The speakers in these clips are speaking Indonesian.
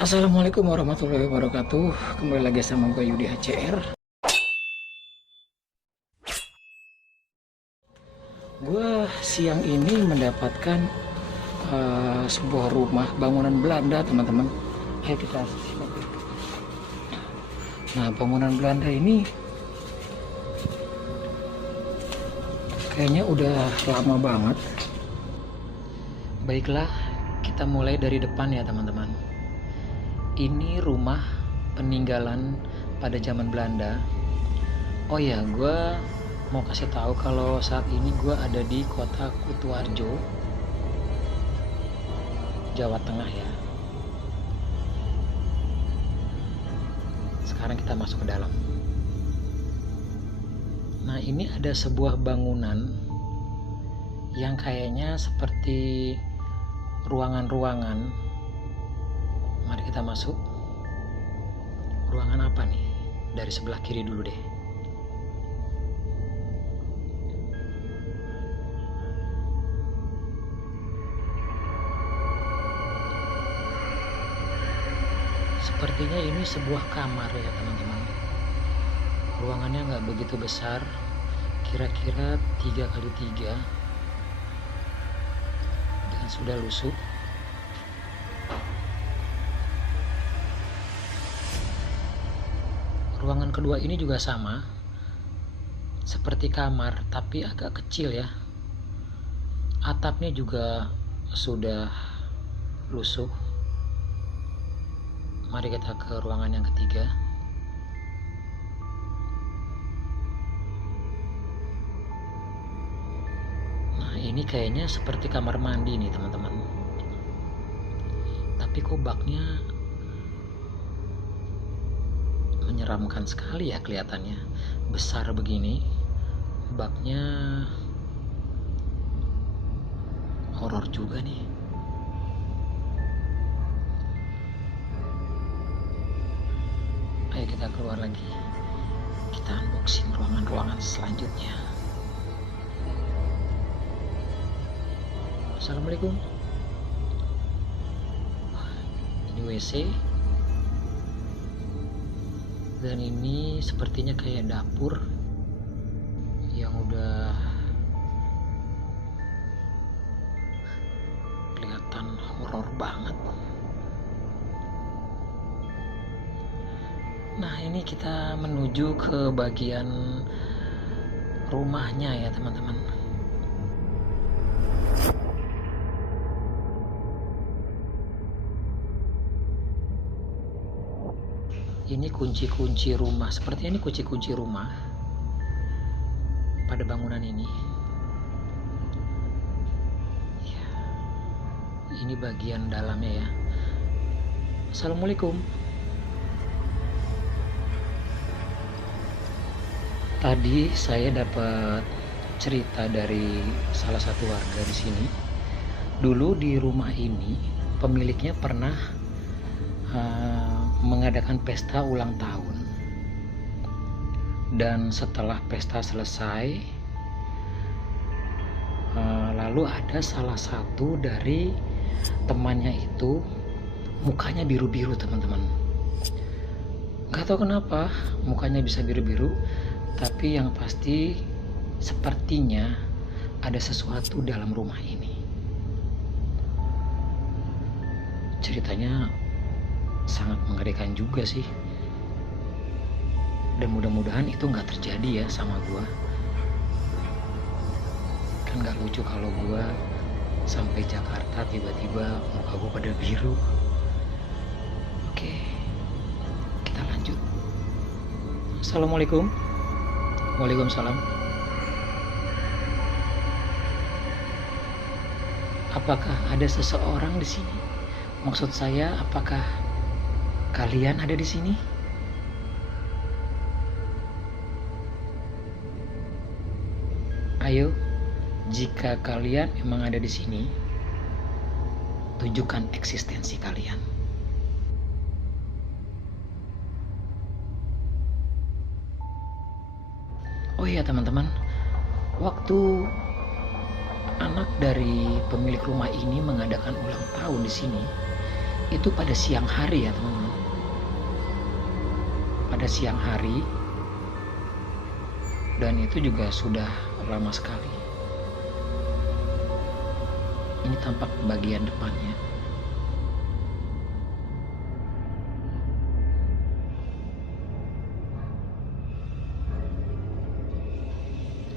Assalamualaikum warahmatullahi wabarakatuh. Kembali lagi sama gue Yudi HCR. Gue siang ini mendapatkan sebuah rumah bangunan Belanda, teman-teman. Ayo kita simak. Nah, bangunan Belanda ini kayaknya udah lama banget. Baiklah, kita mulai dari depan ya, teman-teman. Ini rumah peninggalan pada zaman Belanda. Oh ya, gue mau kasih tahu kalau saat ini gue ada di kota Kutoarjo, Jawa Tengah ya. Sekarang kita masuk ke dalam. Nah, ini ada sebuah bangunan yang kayaknya seperti ruangan-ruangan. Mari kita masuk. Ruangan apa nih? Dari sebelah kiri dulu deh. Sepertinya ini sebuah kamar ya, teman-teman. Ruangannya nggak begitu besar, kira-kira 3x3, dan sudah lusuh. Ruangan kedua ini juga sama, seperti kamar, tapi agak kecil ya. Atapnya juga sudah lusuh. Mari kita ke ruangan yang ketiga. Nah, ini kayaknya seperti kamar mandi nih, teman-teman. Tapi kok baknya menyeramkan sekali ya kelihatannya. Besar begini. Baknya horor juga nih. Ayo kita keluar lagi. Kita unboxing ruangan-ruangan selanjutnya. Assalamualaikum. Ini WC. Dan ini sepertinya kayak dapur yang udah kelihatan horor banget. Nah, ini kita menuju ke bagian rumahnya ya, teman-teman. Ini kunci-kunci rumah. Sepertinya ini kunci-kunci rumah pada bangunan ini. Ya, ini bagian dalamnya ya. Assalamualaikum. Tadi saya dapat cerita dari salah satu warga di sini. Dulu di rumah ini pemiliknya pernah mengadakan pesta ulang tahun. Dan setelah pesta selesai, lalu ada salah satu dari temannya itu mukanya biru-biru, teman-teman. Gak tahu kenapa mukanya bisa biru-biru, tapi yang pasti sepertinya ada sesuatu dalam rumah ini. Ceritanya sangat mengerikan juga sih. Dan mudah-mudahan itu nggak terjadi ya sama gua. Kan nggak lucu kalau gua sampai Jakarta tiba-tiba muka gua pada biru. Oke, kita lanjut. Assalamualaikum. Waalaikumsalam. Apakah ada seseorang di sini? Maksud saya, apakah kalian ada di sini? Ayo, jika kalian memang ada di sini, tunjukkan eksistensi kalian. Oh iya, teman-teman, waktu anak dari pemilik rumah ini mengadakan ulang tahun di sini, itu pada siang hari ya teman-teman, pada siang hari, dan itu juga sudah lama sekali. Ini tampak bagian depannya.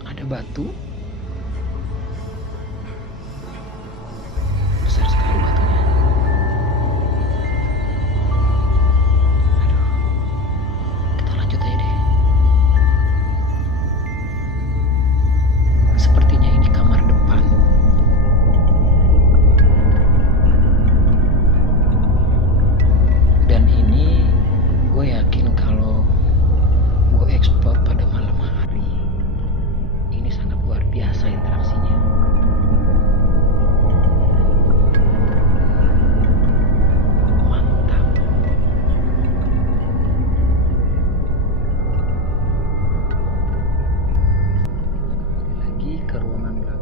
Ada batu besar sekali, batunya. Aduh, kita lanjut aja deh. Sepertinya ini kamar depan. Dan ini gue yakin kalau gue ekspor pada malam hari, ini sangat luar biasa interaksinya. Mantap. Kita kembali lagi ke ruangan belakang.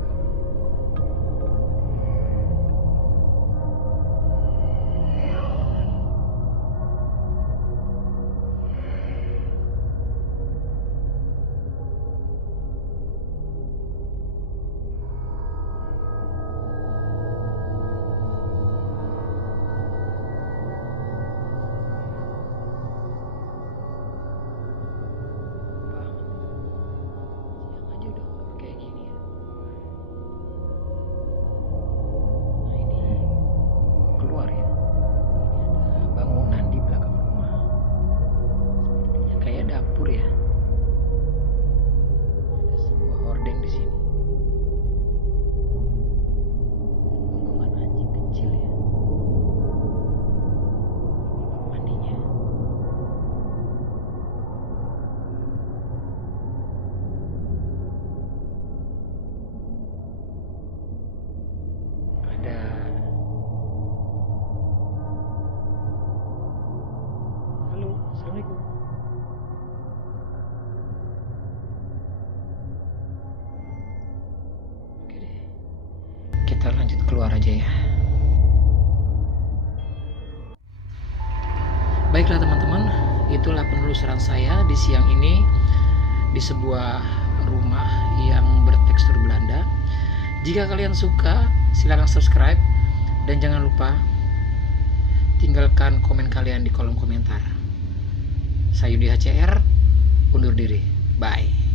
Siang aja udah kayak gini ya. Nah ini gua keluar ya. Ini ada bangunan di belakang rumah. Sepertinya kayak dapur ya. Ada sebuah hordeng di sini. Dan gongongan anjing kecil ya. Ini bak mandinya. Ada halo, assalamualaikum. Oke deh, kita lanjut keluar aja ya. Baiklah teman-teman, itulah penelusuran saya di siang ini di sebuah rumah yang bertekstur Belanda. Jika kalian suka, silakan subscribe dan jangan lupa tinggalkan komen kalian di kolom komentar. Saya Yudi HCR, undur diri. Bye.